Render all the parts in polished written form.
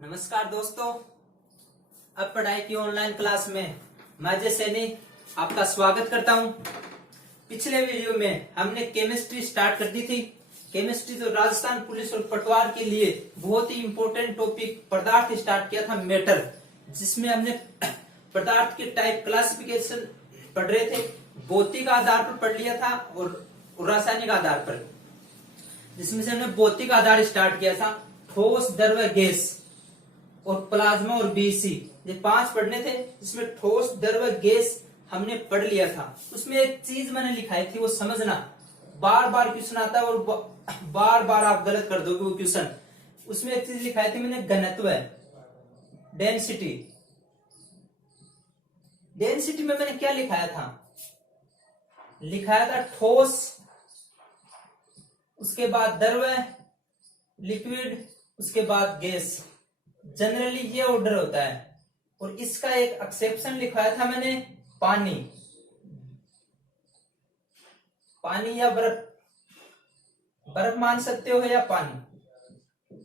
नमस्कार दोस्तों, अब पढ़ाई की ऑनलाइन क्लास में मैं अजय सैनी आपका स्वागत करता हूं। पिछले वीडियो में हमने केमिस्ट्री स्टार्ट कर दी थी। केमिस्ट्री तो राजस्थान पुलिस और पटवार के लिए बहुत ही इंपॉर्टेंट टॉपिक पदार्थ स्टार्ट किया था, मेटर, जिसमें हमने पदार्थ के टाइप क्लासिफिकेशन पढ़ रहे थे। भौतिक आधार पर पढ़ लिया था और रासायनिक आधार पर, जिसमें से हमने भौतिक आधार स्टार्ट किया था, ठोस, द्रव, गैस और प्लाज्मा और बीसी। ये 5 पढ़ने थे, जिसमें ठोस, द्रव, गैस हमने पढ़ लिया था। उसमें एक चीज मैंने लिखाई थी, वो समझना। बार बार क्वेश्चन आता है और बार बार आप गलत कर दोगे वो क्वेश्चन। उसमें एक चीज लिखाई थी मैंने, घनत्व, डेंसिटी। डेंसिटी में मैंने क्या लिखाया था? लिखाया था ठोस, उसके बाद द्रव, लिक्विड, उसके बाद गैस। जनरली ये ऑर्डर होता है। और इसका एक एक्सेप्शन लिखवाया था मैंने, पानी। पानी या बर्फ, बर्फ मान सकते हो या पानी।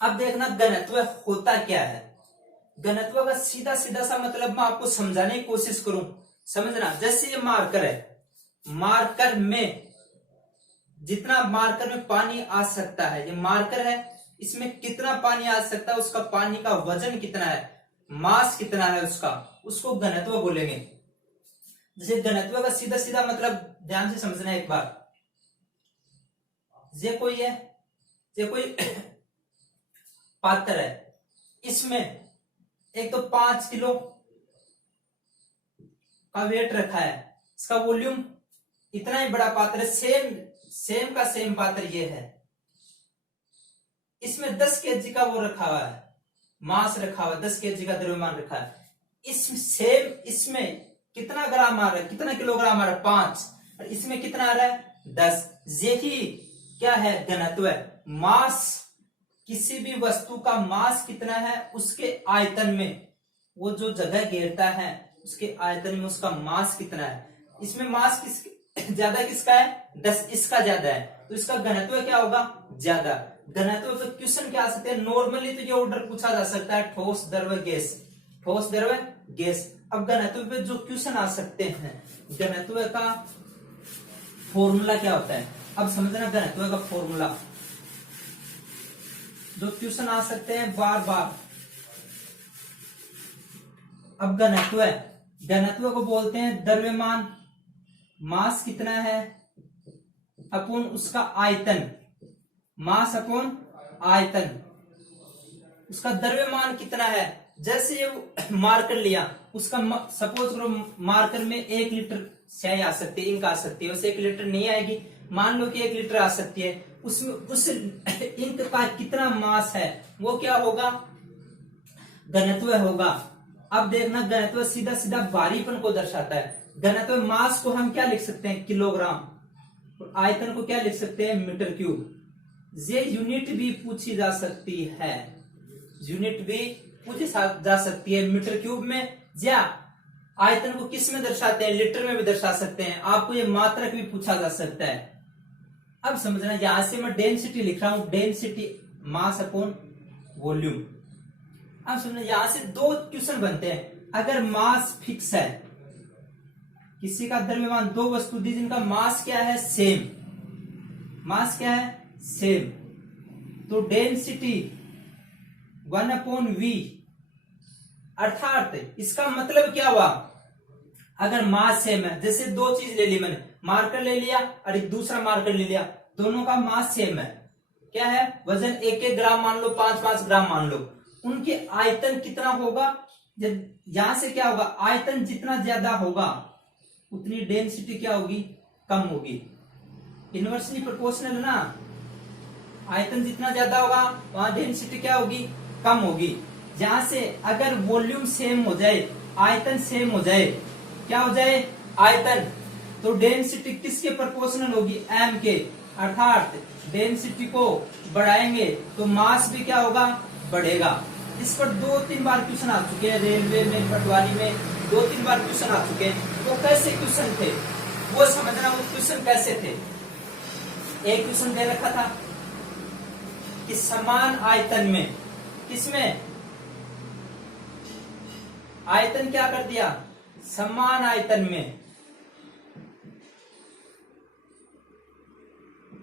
अब देखना घनत्व होता क्या है। घनत्व का सीधा सीधा सा मतलब मैं आपको समझाने की कोशिश करूं, समझना। जैसे ये मार्कर है, मार्कर में जितना मार्कर में पानी आ सकता है, ये मार्कर है, इसमें कितना पानी आ सकता है, उसका पानी का वजन कितना है, मास कितना है उसका, उसको घनत्व बोलेंगे। जैसे घनत्व का सीधा सीधा मतलब ध्यान से समझना एक बार। ये कोई है, ये कोई पात्र है, इसमें एक तो 5 किलो का वेट रखा है, इसका वॉल्यूम इतना ही बड़ा पात्र है, सेम का सेम पात्र ये है। इसमें 10 केजी का वो रखा हुआ है, मास रखा हुआ है, 10 केजी का द्रव्यमान रखा है। इसमें कितना ग्राम आ रहा है, कितना किलोग्राम आ रहा है? 5। और इसमें कितना आ रहा है? 10। यही क्या है? घनत्व है। मास, किसी भी वस्तु का मास कितना है, उसके आयतन में, वो जो जगह घेरता है उसके आयतन में उसका मास कितना है। इसमें मास ज्यादा किसका है? 10, इसका ज्यादा है, तो इसका घनत्व क्या होगा? ज्यादा। घनत्व पे क्वेश्चन क्या आ सकते हैं? नॉर्मली तो ये ऑर्डर पूछा जा सकता है, ठोस, द्रव, गैस, ठोस, द्रव, गैस। अब घनत्व पे जो क्वेश्चन आ सकते हैं, घनत्व का फॉर्मूला क्या होता है, अब समझना। घनत्व का फॉर्मूला जो क्वेश्चन आ सकते हैं बार बार। अब घनत्व को बोलते हैं द्रव्यमान, मास कितना है अपॉन उसका आयतन, मास अपॉन आयतन, उसका द्रव्यमान कितना है। जैसे ये मार्कर लिया, उसका सपोज करो मार्कर में 1 लीटर स्याही आ सकती है, इंक आ सकती है। वैसे 1 लीटर नहीं आएगी, मान लो कि 1 लीटर आ सकती है। उसमें उस इंक का कितना मास है, वो क्या होगा? घनत्व होगा। अब देखना, घनत्व सीधा सीधा भारीपन को दर्शाता है। घनत्व, मास को हम क्या लिख सकते हैं? किलोग्राम। और आयतन को क्या लिख सकते हैं? Metre cube. ये यूनिट भी पूछी जा सकती है, यूनिट भी पूछी जा सकती है मीटर क्यूब में। या आयतन को किस में दर्शाते हैं? लीटर में भी दर्शा सकते हैं। आपको ये मात्रक भी पूछा जा सकता है। अब समझना, यहां से मैं डेंसिटी लिख रहा हूं, डेंसिटी मास अपॉन वॉल्यूम। अब समझना, यहां से 2 क्वेश्चन बनते हैं। अगर मास फिक्स है, किसी का द्रव्यमान, 2 वस्तु दी जिनका मास क्या है? सेम। मास क्या है? सेम। तो डेंसिटी 1/v, अर्थात इसका मतलब क्या हुआ? अगर मास सेम है, जैसे 2 चीज ले ली मैंने, मार्कर ले लिया और एक दूसरा मार्कर ले लिया, दोनों का मास सेम है। क्या है? वजन 1-1 ग्राम मान लो, 5-5 ग्राम मान लो। उनके आयतन कितना होगा? यहां से क्या होगा? आयतन जितना ज्यादा होगा उतनी डेंसिटी क्या होगी? कम होगी। इनवर्सली प्रोपोर्शनल ना, आयतन जितना ज्यादा होगा वहां डेंसिटी क्या होगी? कम होगी। जहां से अगर वॉल्यूम सेम हो जाए, आयतन सेम हो जाए, क्या हो जाए? आयतन, तो डेंसिटी किसके प्रोपोर्शनल होगी? m के। अर्थात डेंसिटी को बढ़ाएंगे तो मास भी क्या होगा? बढ़ेगा। इस पर 2-3 बार क्वेश्चन आ चुके हैं, रेलवे में, पटवारी में 2-3 बार क्वेश्चन आ चुके हैं। वो कैसे क्वेश्चन थे वो समझना। वो क्वेश्चन कैसे थे? एक क्वेश्चन दे रखा था कि समान आयतन में किसमें आयतन क्या कर दिया, समान आयतन में।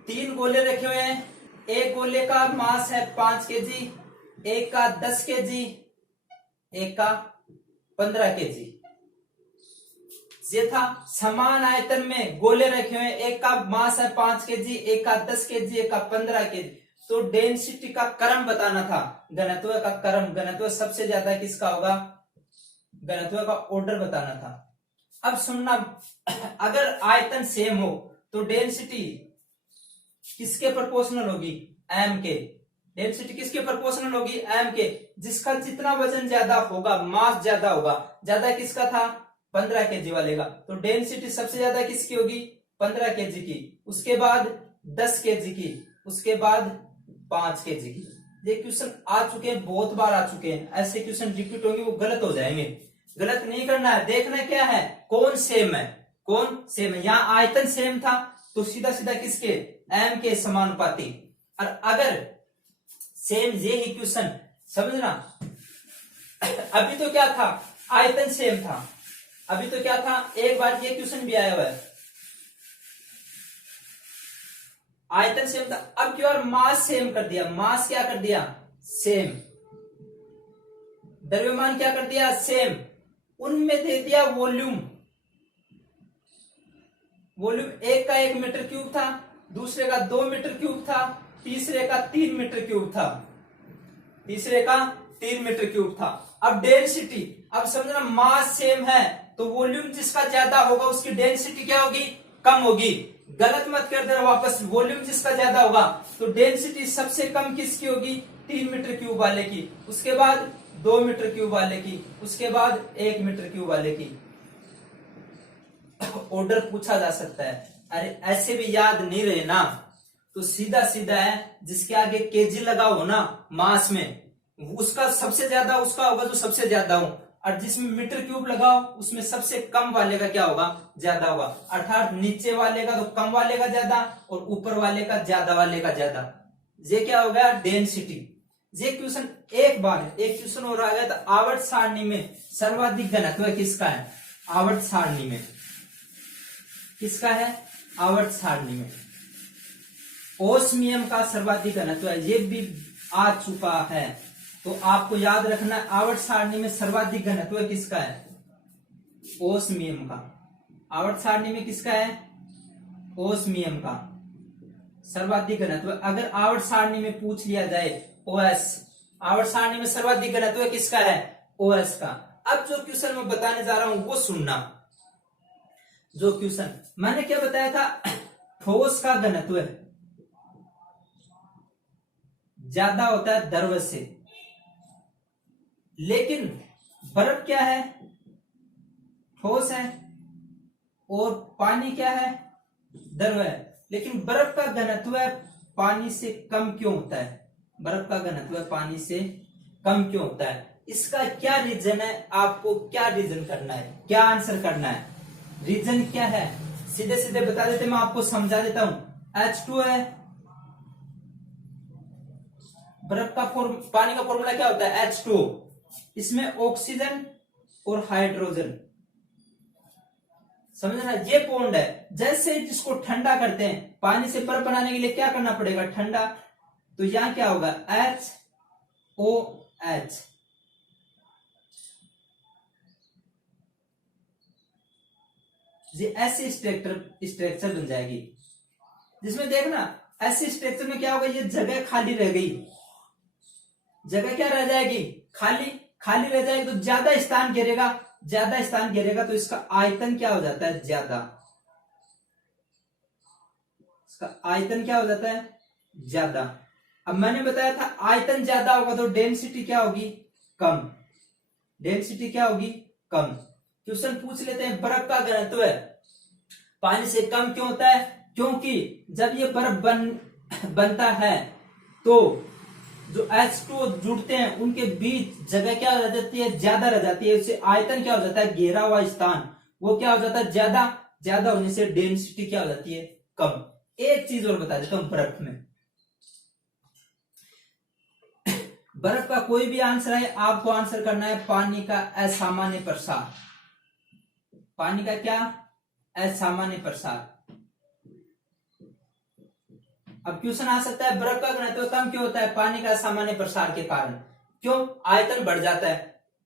3 गोले रखे हुए हैं, एक गोले का मास है 5 केजी, एक का 10 केजी, एक का 15 केजी। ये था समान आयतन में गोले रखे हुए, एक का मास है 5 केजी, एक का 10 केजी, एक का 15 केजी। तो डेंसिटी का क्रम बताना था, घनत्व का क्रम, घनत्व सबसे ज्यादा किसका होगा, घनत्व का ऑर्डर बताना था। अब सुनना, अगर आयतन सेम हो तो डेंसिटी किसके प्रोपोर्शनल होगी, एम के। डेंसिटी किसके प्रोपोर्शनल होगी, एम के। जिसका जितना वजन ज्यादा होगा, मास ज्यादा होगा, ज्यादा किसका था, 15 केजी वाले का। तो डेंसिटी सबसे ज्यादा किसकी होगी, 15 केजी की, उसके बाद 10 केजी की, उसके बाद 5 केजी की। ये क्वेश्चन आ चुके हैं, बहुत बार आ चुके हैं। ऐसे क्वेश्चन रिपीट होंगे, वो गलत हो जाएंगे। गलत नहीं करना है, देखना क्या है, कौन सेम है, कौन सेम है। यहाँ आयतन सेम था तो सीधा सीधा किसके, एम के समानुपाती। और अगर सेम ये ही क्वेश्चन, समझना, अभी तो क्या था, आयतन सेम था, अभी तो क्या था, एक बार ये क्वेश्चन भी आया हुआ है, आयतन सेम था। अब क्यों, और मास सेम कर दिया, मास क्या कर दिया, सेम, द्रव्यमान क्या कर दिया, सेम। उनमें दे दिया वॉल्यूम, वॉल्यूम एक का 1 मीटर क्यूब था, दूसरे का 2 मीटर क्यूब था, तीसरे का 3 मीटर क्यूब था, तीसरे का 3 मीटर क्यूब था। अब डेंसिटी, अब समझना, मास सेम है तो वॉल्यूम जिसका ज्यादा होगा उसकी डेंसिटी क्या होगी, कम होगी। गलत मत कर देना वापस, वॉल्यूम जिसका ज्यादा होगा तो डेंसिटी सबसे कम किसकी होगी, 3 मीटर क्यूब वाले की, उसके बाद 2 मीटर क्यूब वाले की, उसके बाद 1 मीटर क्यूब वाले की। ऑर्डर पूछा जा सकता है, अरे ऐसे भी याद नहीं रहे ना, तो सीधा सीधा है, जिसके आगे केजी लगा हो ना मास में, उसका सबसे ज्यादा उसका होगा जो सबसे ज्यादा हो, और जिसमें मीटर क्यूब लगाओ उसमें सबसे कम वाले का क्या होगा, ज्यादा होगा। अर्थात नीचे वाले का तो कम वाले का ज्यादा, और ऊपर वाले का ज्यादा वाले का ज्यादा। ये क्या हो गया, डेंसिटी। ये क्वेश्चन एक बार, एक क्वेश्चन और आ गया था, आवर्त सारणी में सर्वाधिक घनत्व किसका है, आवर्त सारणी में किसका है, आवर्त सारणी में ओस्मियम का सर्वाधिक घनत्व है, ये भी आ चुका है। तो आपको याद रखना, आवर्त सारणी में सर्वाधिक घनत्व किसका है, ओस्मियम का। आवर्त सारणी में किसका है, ओस्मियम का सर्वाधिक घनत्व। अगर आवर्त सारणी में पूछ लिया जाए ओएस, आवर्त सारणी में सर्वाधिक घनत्व किसका है, ओएस का। अब जो क्वेश्चन मैं बताने जा रहा हूं वो सुनना। जो क्वेश्चन मैंने क्या बताया था, ठोस का घनत्व ज्यादा होता है द्रव से, लेकिन बर्फ क्या है, ठोस है, और पानी क्या है, द्रव है। लेकिन बर्फ का घनत्व पानी से कम क्यों होता है, बर्फ का घनत्व पानी से कम क्यों होता है, इसका क्या रीजन है, आपको क्या रीजन करना है, क्या आंसर करना है। रीजन क्या है, सीधे सीधे बता देते, मैं आपको समझा देता हूं। H2 है, बर्फ का पानी का फॉर्मूला क्या होता है, H2O। इसमें ऑक्सीजन और हाइड्रोजन, समझना, ये बॉन्ड है। जैसे जिसको ठंडा करते हैं, पानी से बर्फ बनाने के लिए क्या करना पड़ेगा, ठंडा, तो यहां क्या होगा, HOH। ये ऐसे स्ट्रक्चर बन जाएगी, जिसमें देखना ऐसे स्ट्रक्चर में क्या होगा, ये जगह खाली रह गई, जगह क्या रह जाएगी, खाली, खाली रह जाएगी। तो ज्यादा स्थान घेरेगा, ज्यादा स्थान घेरेगा तो इसका आयतन क्या हो जाता है, ज्यादा, इसका आयतन क्या हो जाता है, ज्यादा। अब मैंने बताया था आयतन ज्यादा होगा तो डेंसिटी क्या होगी, कम, डेंसिटी क्या होगी, कम। क्वेश्चन पूछ लेते हैं, बर्फ का घनत्व पानी से कम क्यों होता है, क्योंकि जब ये बर्फ बनता है तो जो H2O जुड़ते हैं उनके बीच जगह क्या रह जाती है, ज्यादा रह जाती है। उससे आयतन क्या हो जाता है, घेरा हुआ स्थान वो क्या हो जाता है, ज्यादा, ज्यादा होने से डेंसिटी क्या हो जाती है, कम। एक चीज और बता देता हूं, बर्फ में, बर्फ का कोई भी आंसर है, आपको आंसर करना है पानी का असामान्य प्रसार। पानी का क्या? असामान्य प्रसार। अब क्वेश्चन आ सकता है बर्फ का घनत्व कम क्यों होता है? पानी का असामान्य प्रसार के कारण। क्यों? आयतन बढ़ जाता है।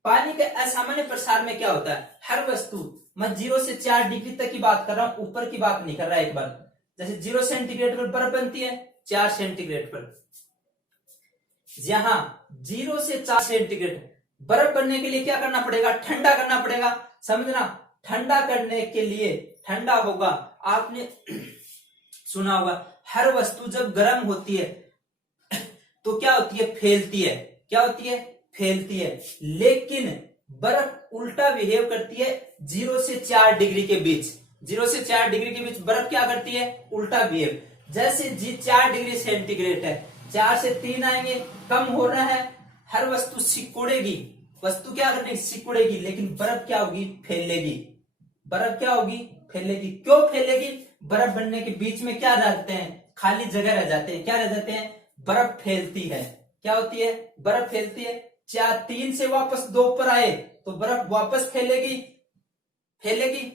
पानी के असामान्य प्रसार में क्या होता है? हर वस्तु, मैं 0 से 4 डिग्री तक की बात कर रहा हूं, ऊपर की बात नहीं कर रहा। एक बार जैसे 0 सेंटीग्रेड पर बर्फ बनती है, 4 सेंटीग्रेड पर, जहां 0 से 4 सेंटीग्रेड बर्फ बनने के लिए क्या करना पड़ेगा? ठंडा करना पड़ेगा। समझना, ठंडा करने के लिए ठंडा होगा। आपने सुना होगा हर वस्तु जब गर्म होती है तो क्या होती है? फैलती है। क्या होती है? फैलती है। लेकिन बर्फ उल्टा बिहेव करती है 0 से 4 डिग्री के बीच। 0 से 4 डिग्री के बीच बर्फ क्या करती है? उल्टा बिहेव। जैसे जी 4 डिग्री सेंटीग्रेड है, 4 से 3 आएंगे, कम हो रहा है, हर वस्तु सिकुड़ेगी। वस्तु क्या करने? सिकुड़ेगी। लेकिन बर्फ क्या होगी? फैलेगी। बर्फ क्या होगी? फैलेगी। क्यों फैलेगी? बर्फ बनने के बीच में क्या रहते हैं? खाली जगह रह जाते हैं। क्या रह जाते हैं? बर्फ फैलती है। क्या होती है? बर्फ फैलती है। 3 से वापस 2 पर आए तो बर्फ वापस फैलेगी। फैलेगी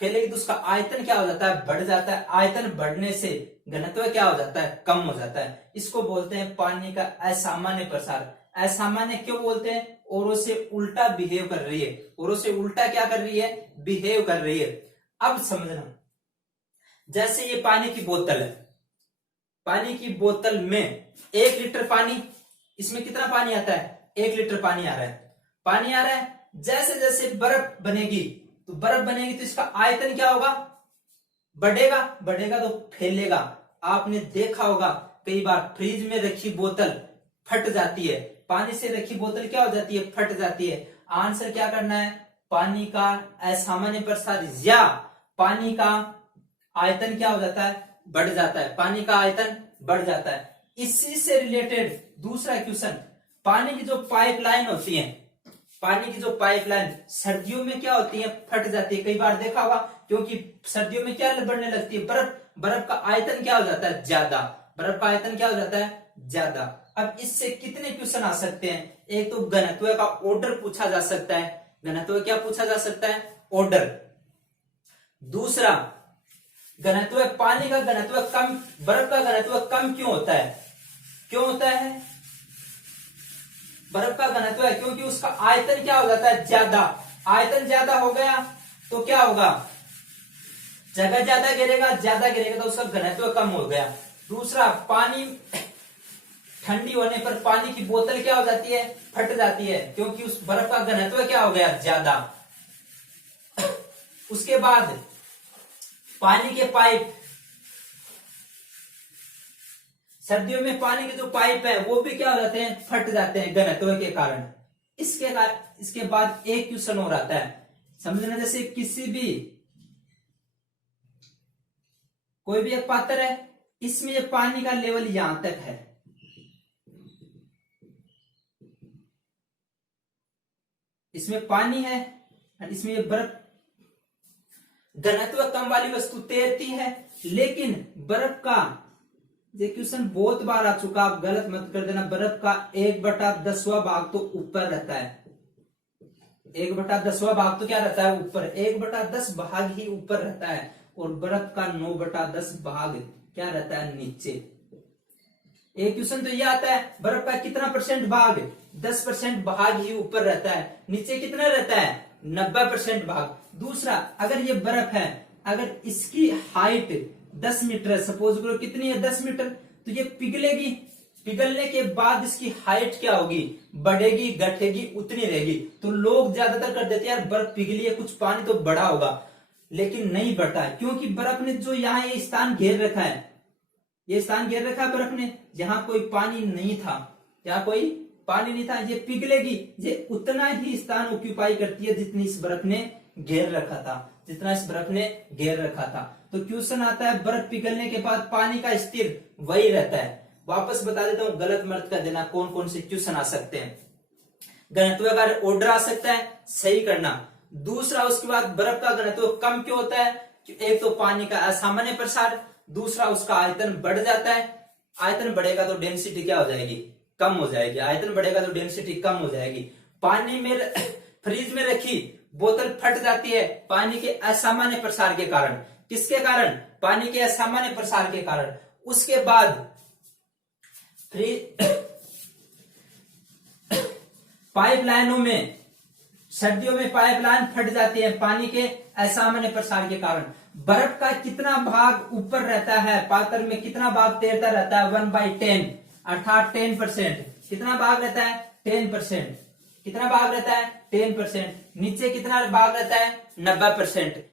फैलेगी तो उसका आयतन क्या हो जाता है? बढ़ जाता है। आयतन बढ़ने से घनत्व क्या हो जाता है? कम हो जाता है। इसको बोलते हैं पानी का असामान्य प्रसार। असामान्य क्यों बोलते हैं? औरों से उल्टा बिहेव कर रही है। औरों से उल्टा क्या कर रही है? बिहेव कर रही है। अब समझना, जैसे ये पानी की बोतल है, पानी की बोतल में 1 लीटर पानी, इसमें कितना पानी आता है? 1 लीटर पानी आ रहा है। पानी आ रहा है। जैसे जैसे बर्फ बनेगी तो इसका आयतन क्या होगा? बढ़ेगा। बढ़ेगा तो फैलेगा। आपने देखा होगा कई बार फ्रिज में रखी बोतल फट जाती है। पानी से रखी बोतल क्या हो जाती है? फट जाती है। आंसर क्या करना है? पानी का असामान्य प्रसार या पानी का आयतन क्या हो जाता है? बढ़ जाता है। पानी का आयतन बढ़ जाता है। इसी से रिलेटेड दूसरा क्वेश्चन, पानी की जो पाइपलाइन होती है, पानी की जो पाइपलाइन सर्दियों में क्या होती है? फट जाती है। कई बार देखा होगा, क्योंकि सर्दियों में क्या बढ़ने लगती है? बर्फ। बर्फ का आयतन क्या हो जाता है? ज्यादा। बर्फ का आयतन क्या हो जाता है? ज्यादा। अब इससे कितने क्वेश्चन आ सकते हैं? एक तो घनत्व का ऑर्डर पूछा जा सकता है। घनत्व क्या पूछा जा सकता है? ऑर्डर। दूसरा, घनत्व, पानी का घनत्व कम, बर्फ का घनत्व कम क्यों होता है? क्यों होता है बर्फ का घनत्व? है क्योंकि उसका आयतन क्या हो जाता है? ज्यादा। आयतन ज्यादा हो गया तो क्या होगा? जगह ज्यादा गिरेगा तो उसका घनत्व कम हो गया। दूसरा, पानी ठंडी होने पर पानी की बोतल क्या हो जाती है? फट जाती है, क्योंकि उस बर्फ का घनत्व क्या हो गया? ज्यादा। उसके बाद पानी के पाइप, सर्दियों में पानी के जो पाइप है वो भी क्या हो जाते हैं? फट जाते हैं घनत्व के कारण। इसके बाद एक क्वेश्चन और आता है, समझना। जैसे किसी भी, कोई भी एक पात्र है, इसमें ये पानी का लेवल यहां तक है, इसमें पानी है और इसमें ये बर्फ। घनत्व कम वाली वस्तु तैरती है, लेकिन बर्फ का, ये क्वेश्चन बहुत बार आ चुका, आप गलत मत कर देना। बर्फ का 1/10वां भाग तो ऊपर रहता है। 1/10वां भाग तो क्या रहता है? ऊपर। 1/10 भाग ही ऊपर रहता है और बर्फ का 9/10 भाग क्या रहता है? नीचे। एक क्वेश्चन तो ये आता है, बर्फ का कितना % भाग? 10% भाग ही ऊपर रहता है, नीचे कितना रहता है? 90% भाग। दूसरा, अगर ये बर्फ है, अगर इसकी हाइट 10 मीटर है, सपोज करो कितनी है? 10 मीटर, तो ये पिघलेगी। पिघलने के बाद इसकी हाइट क्या होगी? बढ़ेगी, घटेगी, उतनी रहेगी। तो लोग ज्यादातर कर देते हैं यार बर्फ पिघली है, कुछ पानी तो बढ़ा होगा, लेकिन नहीं बढ़ता है, क्योंकि बर्फ ने जो यहाँ ये स्थान घेर रखा है, ये स्थान घेर रखा है बर्फ ने, जहां कोई पानी नहीं था, जहां कोई पानी नहीं था, ये पिघलेगी, ये उतना ही स्थान ऑक्यूपाई करती है जितनी इस बर्फ ने घेर रखा था, जितना इस बर्फ ने घेर रखा था। तो क्वेश्चन आता है, बर्फ पिघलने के बाद पानी का स्थिर वही रहता है। वापस बता देता हूं, गलत मत कर देना, कौन कौन से क्वेश्चन आ सकते हैं। घनत्व का ऑर्डर आ सकता है, सही करना। दूसरा, उसके बाद बर्फ का घनत्व कम क्यों होता है? एक तो पानी का असामान्य प्रसार, दूसरा उसका आयतन बढ़ जाता है। आयतन बढ़ेगा तो डेंसिटी क्या हो जाएगी? कम हो जाएगी, आयतन बढ़ेगा तो डेंसिटी कम हो जाएगी। पानी में फ्रीज में रखी बोतल फट जाती है पानी के असामान्य प्रसार के कारण। किसके कारण? पानी के असामान्य प्रसार के कारण। उसके बाद पाइपलाइनों में, सर्दियों में पाइपलाइन फट जाती है पानी के असामान्य प्रसार के कारण। बर्फ का कितना भाग ऊपर रहता है, पात्र में कितना भाग तैरता रहता है? 1/10 अर्थात 10%। कितना भाग रहता है? 10%। कितना भाग रहता है? 10%। नीचे कितना भाग रहता है? 90%।